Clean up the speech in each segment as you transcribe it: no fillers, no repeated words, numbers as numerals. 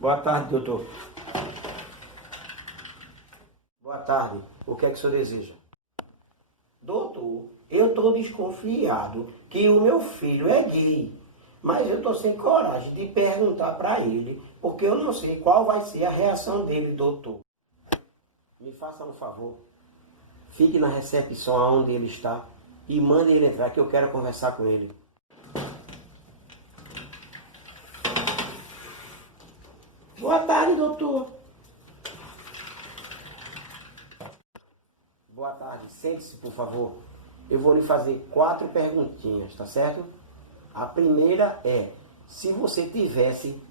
Boa tarde, doutor. Boa tarde. O que é que o senhor deseja? Doutor, eu estou desconfiado que o meu filho é gay, mas eu estou sem coragem de perguntar para ele, porque eu não sei qual vai ser a reação dele, doutor. Me faça um favor. Fique na recepção onde ele está e mande ele entrar, que eu quero conversar com ele. Boa tarde, doutor. Boa tarde. Sente-se, por favor. Eu vou lhe fazer 4 perguntinhas, tá certo? A primeira é, se você tivesse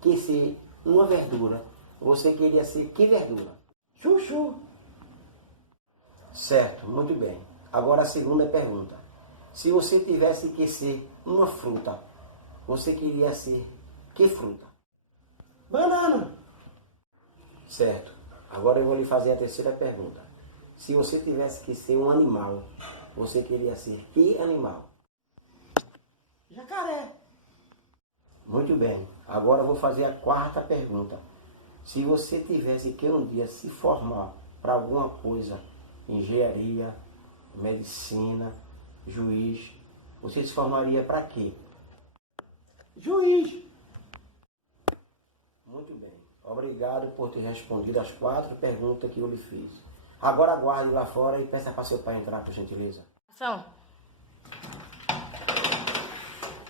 que ser uma verdura, você queria ser que verdura? Chuchu. Certo, muito bem. Agora a segunda pergunta. Se você tivesse que ser uma fruta, você queria ser que fruta? Banana. Certo. Agora eu vou lhe fazer a terceira pergunta. Se você tivesse que ser um animal, você queria ser que animal? Jacaré. Muito bem. Agora eu vou fazer a quarta pergunta. Se você tivesse que um dia se formar para alguma coisa, engenharia, medicina, juiz, você se formaria para quê? Juiz. Muito bem. Obrigado por ter respondido as 4 perguntas que eu lhe fiz. Agora aguarde lá fora e peça para seu pai entrar, por gentileza. Ação.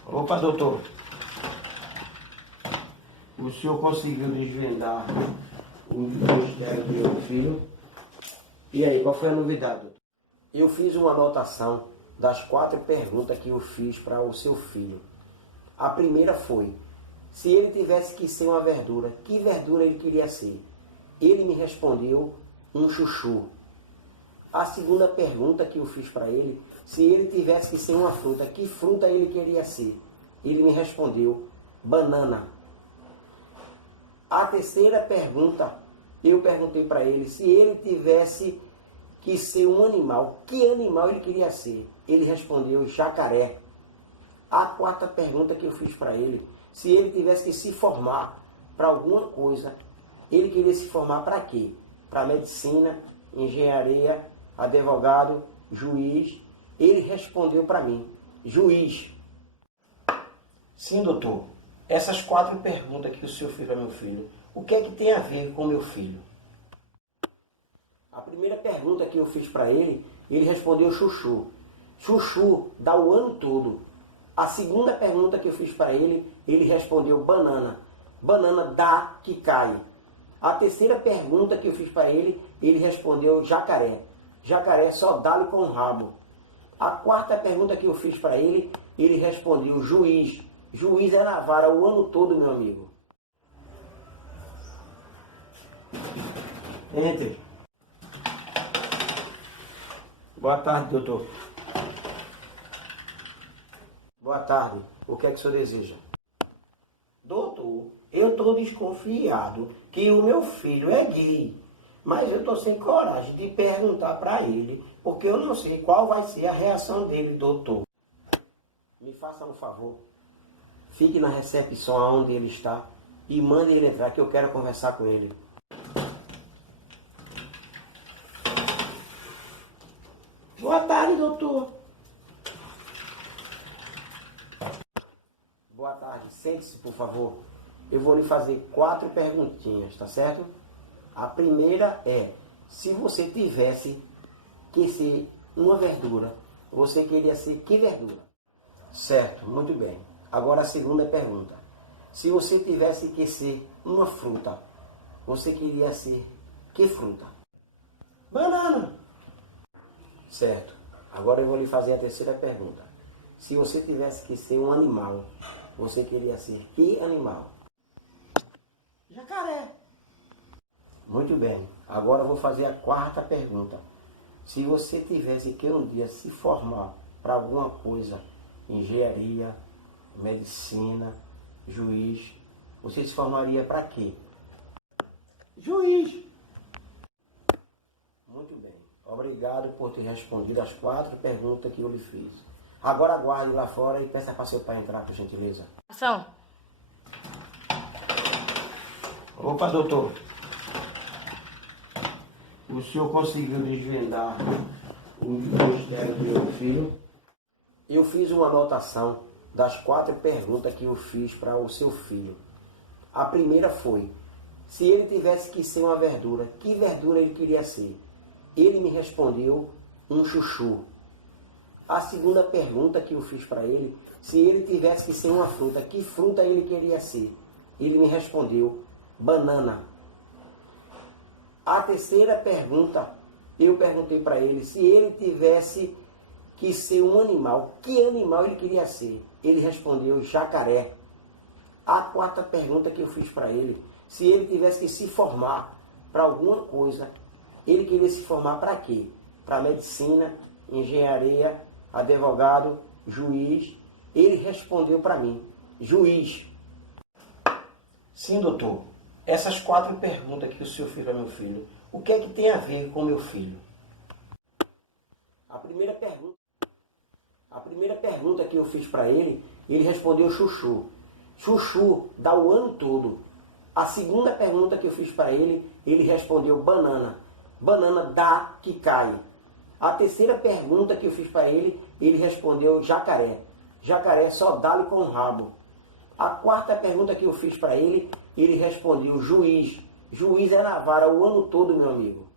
Opa, doutor. O senhor conseguiu desvendar o mistério do meu filho? E aí, qual foi a novidade, doutor? Eu fiz uma anotação das 4 perguntas que eu fiz para o seu filho. A primeira foi, se ele tivesse que ser uma verdura, que verdura ele queria ser? Ele me respondeu um chuchu. A segunda pergunta que eu fiz para ele, se ele tivesse que ser uma fruta, que fruta ele queria ser? Ele me respondeu banana. A terceira pergunta, eu perguntei para ele, se ele tivesse que ser um animal, que animal ele queria ser? Ele respondeu jacaré. A quarta pergunta que eu fiz para ele, se ele tivesse que se formar para alguma coisa, ele queria se formar para quê? Para medicina, engenharia, advogado, juiz. Ele respondeu para mim, juiz. Sim, doutor. Essas 4 perguntas que o senhor fez para meu filho, o que é que tem a ver com meu filho? A primeira pergunta que eu fiz para ele respondeu chuchu. Chuchu dá o ano todo. A segunda pergunta que eu fiz para ele respondeu banana. Banana dá que cai. A terceira pergunta que eu fiz para ele respondeu jacaré. Jacaré só dá-lhe com o rabo. A quarta pergunta que eu fiz para ele respondeu juiz. Juiz é na vara o ano todo, meu amigo. Entre. Boa tarde, doutor. Boa tarde. O que é que o senhor deseja? Doutor, eu estou desconfiado que o meu filho é gay, mas eu estou sem coragem de perguntar para ele, porque eu não sei qual vai ser a reação dele, doutor. Me faça um favor. Fique na recepção onde ele está e mande ele entrar, que eu quero conversar com ele. Boa tarde, doutor. Boa tarde. Sente-se, por favor. Eu vou lhe fazer 4 perguntinhas, tá certo? A primeira é, se você tivesse que ser uma verdura, você queria ser que verdura? Certo, muito bem. Agora a segunda pergunta. Se você tivesse que ser uma fruta, você queria ser que fruta? Banana. Certo. Agora eu vou lhe fazer a terceira pergunta. Se você tivesse que ser um animal, você queria ser que animal? Jacaré. Muito bem. Agora eu vou fazer a quarta pergunta. Se você tivesse que um dia se formar para alguma coisa, engenharia, medicina, juiz, você se formaria para quê? Juiz. Muito bem. Obrigado por ter respondido as 4 perguntas que eu lhe fiz. Agora aguarde lá fora e peça para seu pai entrar, por gentileza. Ação. Opa, doutor. O senhor conseguiu desvendar o mistério do meu filho? Eu fiz uma anotação das 4 perguntas que eu fiz para o seu filho. A primeira foi: se ele tivesse que ser uma verdura, que verdura ele queria ser? Ele me respondeu: um chuchu. A segunda pergunta que eu fiz para ele: se ele tivesse que ser uma fruta, que fruta ele queria ser? Ele me respondeu: banana. A terceira pergunta, eu perguntei para ele se ele tivesse que ser um animal, que animal ele queria ser? Ele respondeu: jacaré. A quarta pergunta que eu fiz para ele: se ele tivesse que se formar para alguma coisa, ele queria se formar para quê? Para medicina, engenharia, advogado, juiz. Ele respondeu para mim: juiz. Sim, doutor. Essas 4 perguntas que o senhor fez para meu filho, o que é que tem a ver com meu filho? A primeira pergunta que eu fiz para ele respondeu chuchu. Chuchu dá o ano todo. A segunda pergunta que eu fiz para ele respondeu banana. Banana dá que cai. A terceira pergunta que eu fiz para ele respondeu jacaré. Jacaré só dá-lhe com o rabo. A quarta pergunta que eu fiz para ele respondeu juiz. Juiz é na vara o ano todo, meu amigo.